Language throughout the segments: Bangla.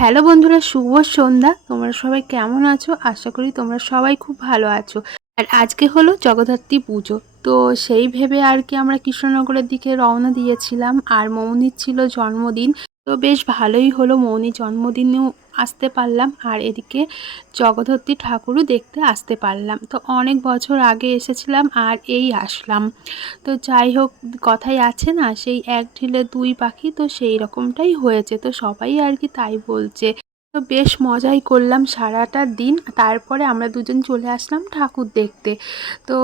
হ্যালো বন্ধুরা, শুভ সন্ধ্যা। তোমরা সবাই কেমন আছো? আশা করি তোমরা সবাই খুব ভালো আছো। আর আজকে হলো জগদ্ধাত্রী পুজো। তো সেই ভেবে আর কি আমরা কৃষ্ণনগরের দিকে রওনা দিয়েছিলাম। আর মৌনির ছিল জন্মদিন। তো বেশ ভালোই হলো মৌনির জন্মদিনেও আসতে পারলাম আর এদিকে জগদ্ধাত্রী ঠাকুরও দেখতে আসতে পারলাম। তো অনেক বছর আগে এসেছিলাম আর এই আসলাম। তো যাই হোক, কথাই আছে না, সেই এক ঢিলে দুই পাখি তো সেই রকমটাই হয়েছে। তো সবাই আর কি তাই বলছে। তো বেশ মজাই করলাম সারাটা দিন। তারপরে আমরা দুজন চলে আসলাম ঠাকুর দেখতে। তো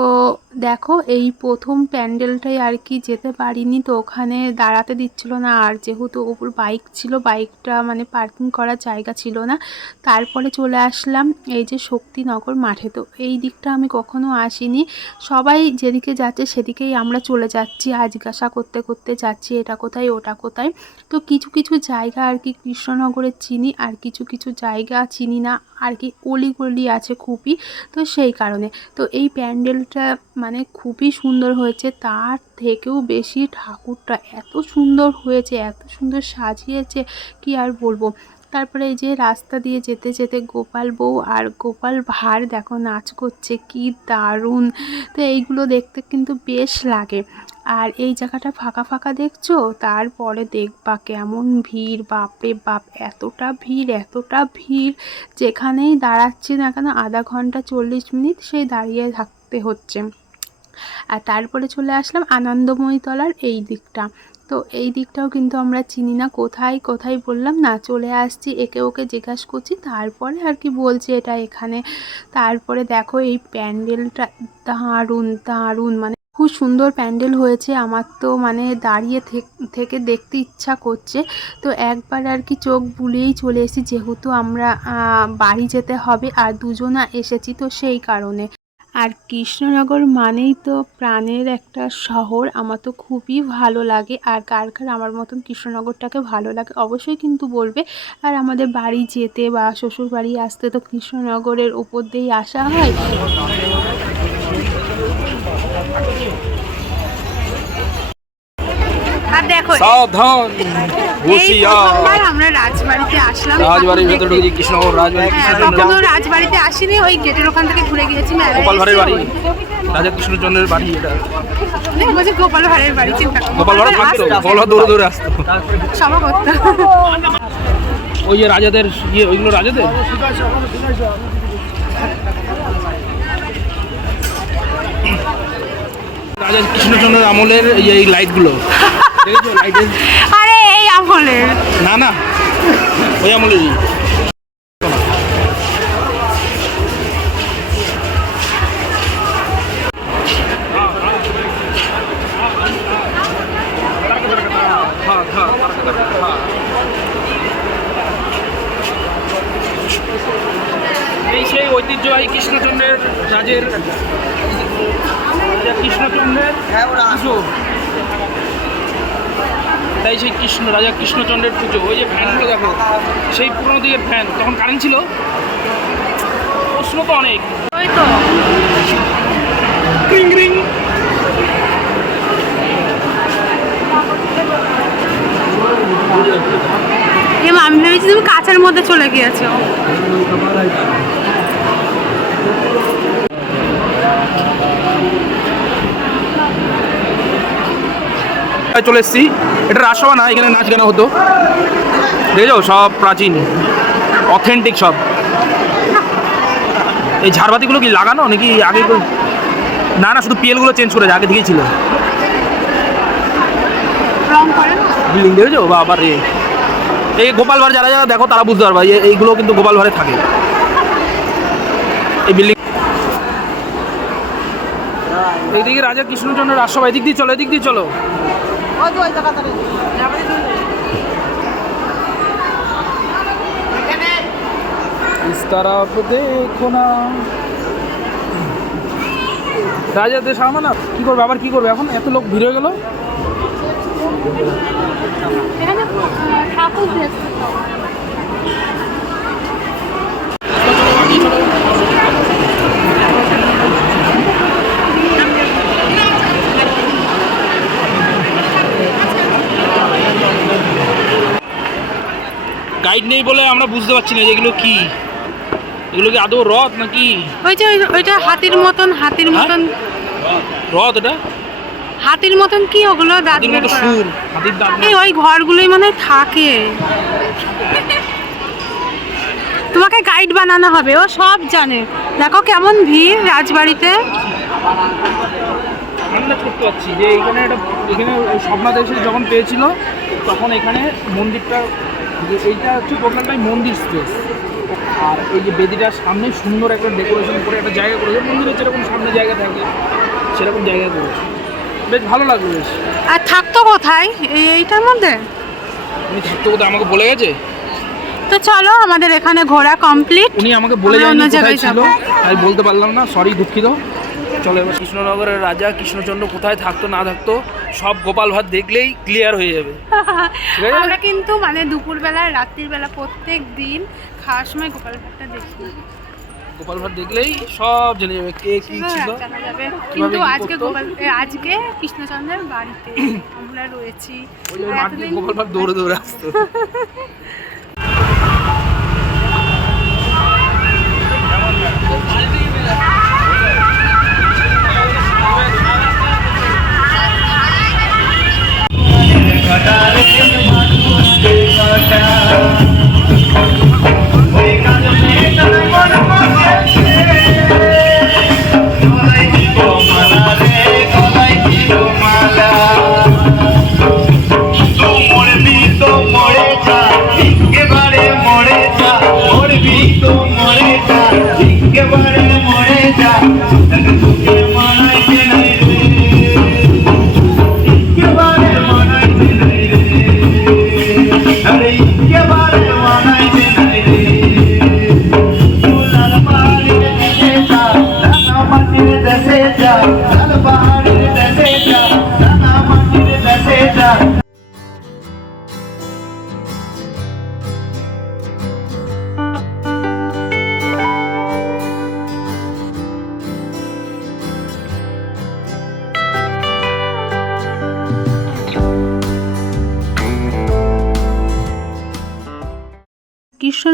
দেখো, এই প্রথম প্যান্ডেলটাই আর কি যেতে পারিনি, তো ওখানে দাঁড়াতে দিচ্ছিল না। আর যেহেতু ওপর বাইক ছিল, বাইকটা মানে পার্কিং করার জায়গা ছিল না। তারপরে চলে আসলাম এই যে শক্তিনগর মাঠে। তো এই দিকটা আমি কখনো আসিনি। সবাই যেদিকে যাচ্ছে সেদিকেই আমরা চলে যাচ্ছি। আর জিজ্ঞাসা করতে করতে যাচ্ছি, এটা কোথায়, ওটা কোথায়। তো কিছু কিছু জায়গা আর কি কৃষ্ণনগরের চিনি আর কিছু কিছু জায়গা চিনি না, আর কি অলিগলি আছে খুবই, তো সেই কারণে। তো এই প্যান্ডেলটা মানে খুবই সুন্দর হয়েছে, তার থেকেও বেশি ঠাকুরটা এত সুন্দর হয়েছে, এত সুন্দর সাজিয়েছে, কি আর বলব? তারপরে এই যে রাস্তা দিয়ে যেতে যেতে গোপাল বউ আর গোপাল ভাঁড় দেখো নাচ করছে, কি দারুণ। তো এইগুলো দেখতে কিন্তু বেশ লাগে। আর এই জায়গাটা ফাঁকা ফাঁকা দেখছ? তারপরে দেখবা কেমন ভিড়, বাপরে বাপ, এতটা ভিড় এতটা ভিড়। যেখানেই দাঁড়াচ্ছি না কেন, আধা ঘণ্টা চল্লিশ মিনিট সেই দাঁড়িয়ে থাকতে হচ্ছে। আর তারপরে চলে আসলাম আনন্দময়ী তলার এই দিকটা। তো এই দিকটাও কিন্তু আমরা চিনি না। কোথায় কোথায় বললাম? না, চলে আসছি, একে ওকে জিজ্ঞাসা করছি, তারপরে আর কি বলছে এটা এখানে। তারপরে দেখো এই প্যান্ডেলটা, দারুণ দারুণ মানে খুব সুন্দর প্যান্ডেল হয়েছে। আমার তো মানে দাঁড়িয়ে থেকে দেখতে ইচ্ছা করছে। তো একবার আর কি চোখ বুলিয়েই চলে এসেছি, যেহেতু আমরা বাড়ি যেতে হবে আর দুজনা এসেছি তো সেই কারণে। আর কৃষ্ণনগর মানেই তো প্রাণের একটা শহর। আমার তো খুবই ভালো লাগে আর কার কার আমার মতন কৃষ্ণনগরটাকে ভালো লাগে অবশ্যই কিন্তু বলবে। আর আমাদের বাড়ি যেতে বা শ্বশুর বাড়ি আসতে তো কৃষ্ণনগরের ওপর দিয়েই আসা হয়। দেখো সাবধান প্রথমবার আমরা রাজবাড়িতে আসলাম। রাজবাড়ির ভেতরে। ঢুকেছি রাজবাড়ি রাজবাড়িতে আসিনি ওই গেটের ওখান থেকে ঘুরে গিয়েছি গোপাল ভাড়ের বাড়ি। রাজা কৃষ্ণচন্দ্রের বাড়ি এটা। বলছে গোপাল ভাড়ের বাড়ি চিন্তা গোপাল ভাড়া থাকতো গোপাল দৌড়ে দৌড়ে আসতো। সভা করতো। ওই যে রাজাদের ইয়ে ওইগুলো রাজাদের? রাজা কৃষ্ণচন্দ্রের আমলের এই লাইটগুলো আরে এই আমলের। না না ওই আমলেরই। তাই সেই কৃষ্ণ রাজা কৃষ্ণচন্দ্রের পুজো ওই যে ফ্যানগুলো দেখো সেই পুরোনো দিকের ফ্যান তখন কারেন্ট ছিল? প্রশ্ন তো অনেক। রিং রিং আমি ভেবেছি তুমি কাঁচের মধ্যে চলে গিয়েছো। চলে এসেছি? এটা রাজসভা না এখানে নাচ গান হতো। দেখেছ সব প্রাচীন অথেন্টিক সব। এই ঝাড়বাতিগুলো কি লাগানো নাকি আগে না না শুধু পিএলগুলো চেঞ্জ করেছে আগে থেকেই ছিল। বিল্ডিং দেখেছ বাবার রে। এই গোপাল ভাড় যারা যারা দেখো তারা বুঝতে পারবা এই- এইগুলো কিন্তু গোপাল ভাড়ে থাকে। এই বিল্ডিং এইদিকে রাজা কৃষ্ণচন্দ্রের রাজসভা এদিক দিয়ে চলো এদিক দিয়ে চলো। इस तरफ देखो না রাজাদের সামনে না কি করবে আবার কি করবে এখন এত লোক ভিড় হয়ে গেল এখানে ঠাকুর গাইড নেই বলে আমরা বুঝতে পারছি না এগুলো কি। এগুলো কি আদৌ রথ নাকি? ওই যে ওইটা হাতির মতন হাতির হ্যাঁ? মতন। রথ এটা? হাতির মতন কি ওগুলো দাঁত বের করা? সুর হাতির দাঁত এই ওই ঘরগুলোই মানে থাকে। তোমাকে গাইড বানানো হবে ও সব জানে। দেখো কেমন ভিড় রাজবাড়িতে। করতে পারছি যে এখানে একটা এখানে এসে যখন পেয়েছিল তখন এখানে মন্দিরটা যে এইটা হচ্ছে টোটালটাই মন্দির স্পেস। আর এই যে বেদিটার সামনে সুন্দর একটা ডেকোরেশন করে একটা জায়গা করেছে। মন্দিরের যেরকম সামনে জায়গা থাকে সেরকম জায়গা করেছে। বেশ ভালো লাগল বেশ। আর থাকতো কোথায়? এই এইটার মধ্যে? উনি থাকতে কোথায়? আমাকে বলে গেছে? তো চলো আমাদের এখানে ঘোরা কমপ্লিট উনি আমাকে বলে যায়নি কোথায় ছিল। আমি বলতে পারলাম না সরি দুঃখিত। চলো এবার। কৃষ্ণনগরের রাজা কৃষ্ণচন্দ্র কোথায় থাকতো না থাকতো সব গোপাল ভাত দেখলেই ক্লিয়ার হয়ে যাবে। আমরা কিন্তু মানে দুপুরবেলা রাত্রির বেলা প্রত্যেক দিন খাওয়ার সময় গোপাল ভাতটা দেখি। গোপাল ভাত দেখলেই সব জেনে যাবে কে কি ছিল। কিন্তু আজকে গোপাল আজকে কৃষ্ণচন্দ্রের বাড়িতে আমরা রয়েছি। গোপাল ভাত দৌড়ে দৌড়ে আসতো। I'm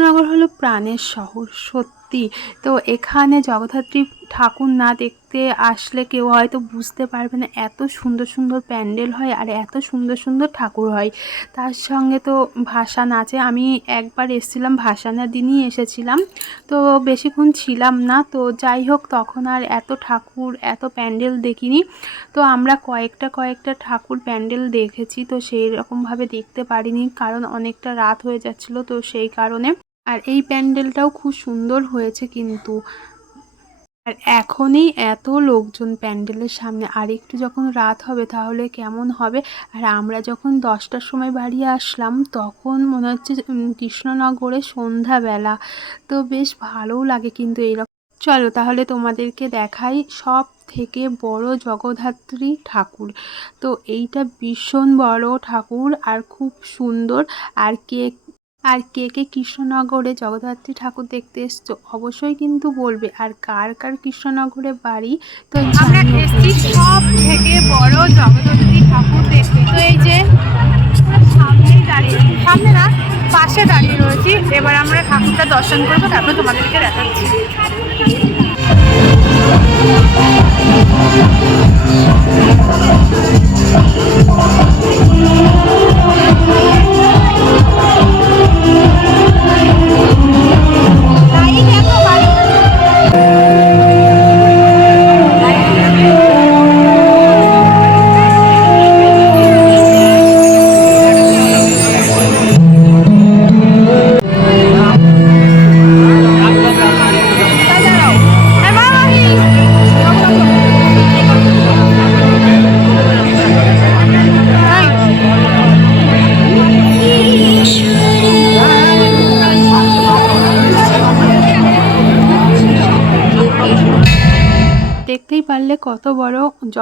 কৃষ্ণনগর হলো প্রাণের শহর, সত্যি। তো এখানে জগদ্ধাত্রী ঠাকুর না দেখতে আসলে কেউ হয়তো বুঝতে পারবে না, এত সুন্দর সুন্দর প্যান্ডেল হয় আর এত সুন্দর সুন্দর ঠাকুর হয়। তার সঙ্গে তো ভাষা নাচে আমি একবার এসেছিলাম ভাসানের দিনই এসেছিলাম। তো বেশিক্ষণ ছিলাম না। তো যাই হোক, তখন আর এত ঠাকুর, এত প্যান্ডেল দেখিনি। তো আমরা কয়েকটা কয়েকটা ঠাকুর প্যান্ডেল দেখেছি। তো সেই রকমভাবে দেখতে পারিনি, কারণ অনেকটা রাত হয়ে যাচ্ছিল। তো সেই কারণে আর এই প্যান্ডেলটাও খুব সুন্দর হয়েছে কিন্তু। আর এখনই এত লোকজন প্যান্ডেলের সামনে, আর একটু যখন রাত হবে তাহলে কেমন হবে? আর আমরা যখন দশটার সময় বাড়ি আসলাম, তখন মনে হচ্ছে কৃষ্ণনগরে সন্ধ্যাবেলা। তো বেশ ভালোও লাগে কিন্তু এইরকম চলো তাহলে তোমাদেরকে দেখাই সব থেকে বড় জগদ্ধাত্রী ঠাকুর। তো এইটা ভীষণ বড় ঠাকুর আর খুব সুন্দর। আর কে আর কে কে কৃষ্ণনগরে জগদ্ধাত্রী ঠাকুর দেখতে এসছো? অবশ্যই কিন্তু বলবে। আর কার কার কৃষ্ণনগরে বাড়ি? তো আমরা এসেছি সব থেকে বড় জগদ্ধাত্রী ঠাকুর দেখতে। তো এই যে সামনেই দাঁড়িয়ে সামনে না পাশে দাঁড়িয়ে রয়েছি। এবার আমরা ঠাকুরটা দর্শন করব তারপর তোমাদেরকে দেখাচ্ছি। দেখতেই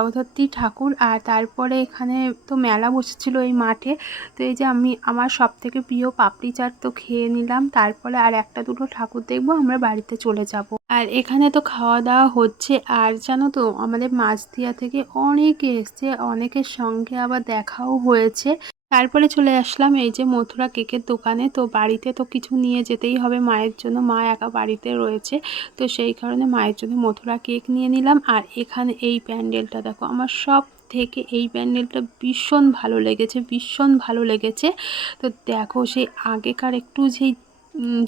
জগদ্ধাত্রী ঠাকুর আর তারপরে এখানে তো মেলা বসেছিল এই মাঠে। তো এই যে আমি, আমার সব থেকে প্রিয় পাপড়ি চাট তো খেয়ে নিলাম। তারপরে আর একটা দুটো ঠাকুর দেখব, আমরা বাড়িতে চলে যাব। আর এখানে তো খাওয়া দাওয়া হচ্ছে। আর জানো তো, আমাদের মাছদিয়া থেকে অনেকে এসছে, অনেকের সঙ্গে আবার দেখাও হয়েছে। তারপরে চলে আসলাম এই যে মথুরা কেকের দোকানে। তো বাড়িতে তো কিছু নিয়ে যেতেই হবে মায়ের জন্য। মা একা বাড়িতে রয়েছে। তো সেই কারণে মায়ের জন্য মথুরা কেক নিয়ে নিলাম। আর এখানে এই প্যান্ডেলটা দেখো, আমার সব থেকে এই প্যান্ডেলটা ভীষণ ভালো লেগেছে, ভীষণ ভালো লেগেছে। তো দেখো সেই আগেকার একটু যেই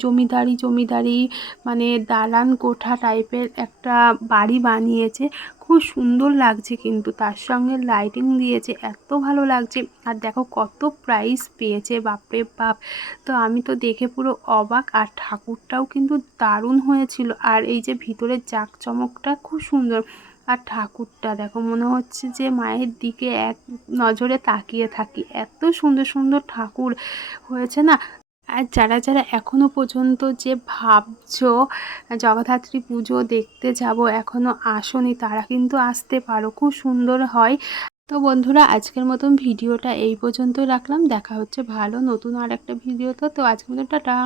জমিদারি জমিদারি মানে দালান কোঠা টাইপের একটা বাড়ি বানিয়েছে। খুব সুন্দর লাগছে কিন্তু, তার সঙ্গে লাইটিং দিয়েছে, এত ভালো লাগছে। আর দেখো কত প্রাইস পেয়েছে, বাপরে বাপ। তো আমি তো দেখে পুরো অবাক, আর ঠাকুরটাও কিন্তু দারুণ হয়েছিল। আর এই যে ভিতরের জাঁকজমকটা খুব সুন্দর। আর ঠাকুরটা দেখো, মনে হচ্ছে যে মায়ের দিকে এক নজরে তাকিয়ে থাকি। এত সুন্দর সুন্দর ঠাকুর হয়েছে না। আর যারা যারা এখনও পর্যন্ত যে ভাবছ জগদ্ধাত্রী পুজো দেখতে যাব এখনও আসনি, তারা কিন্তু আসতে পারো। খুব সুন্দর হয়। তো বন্ধুরা, আজকের মতন ভিডিওটা এই পর্যন্ত রাখলাম। দেখা হচ্ছে ভালো নতুন আর একটা ভিডিও তো আজকের মতো টাটা।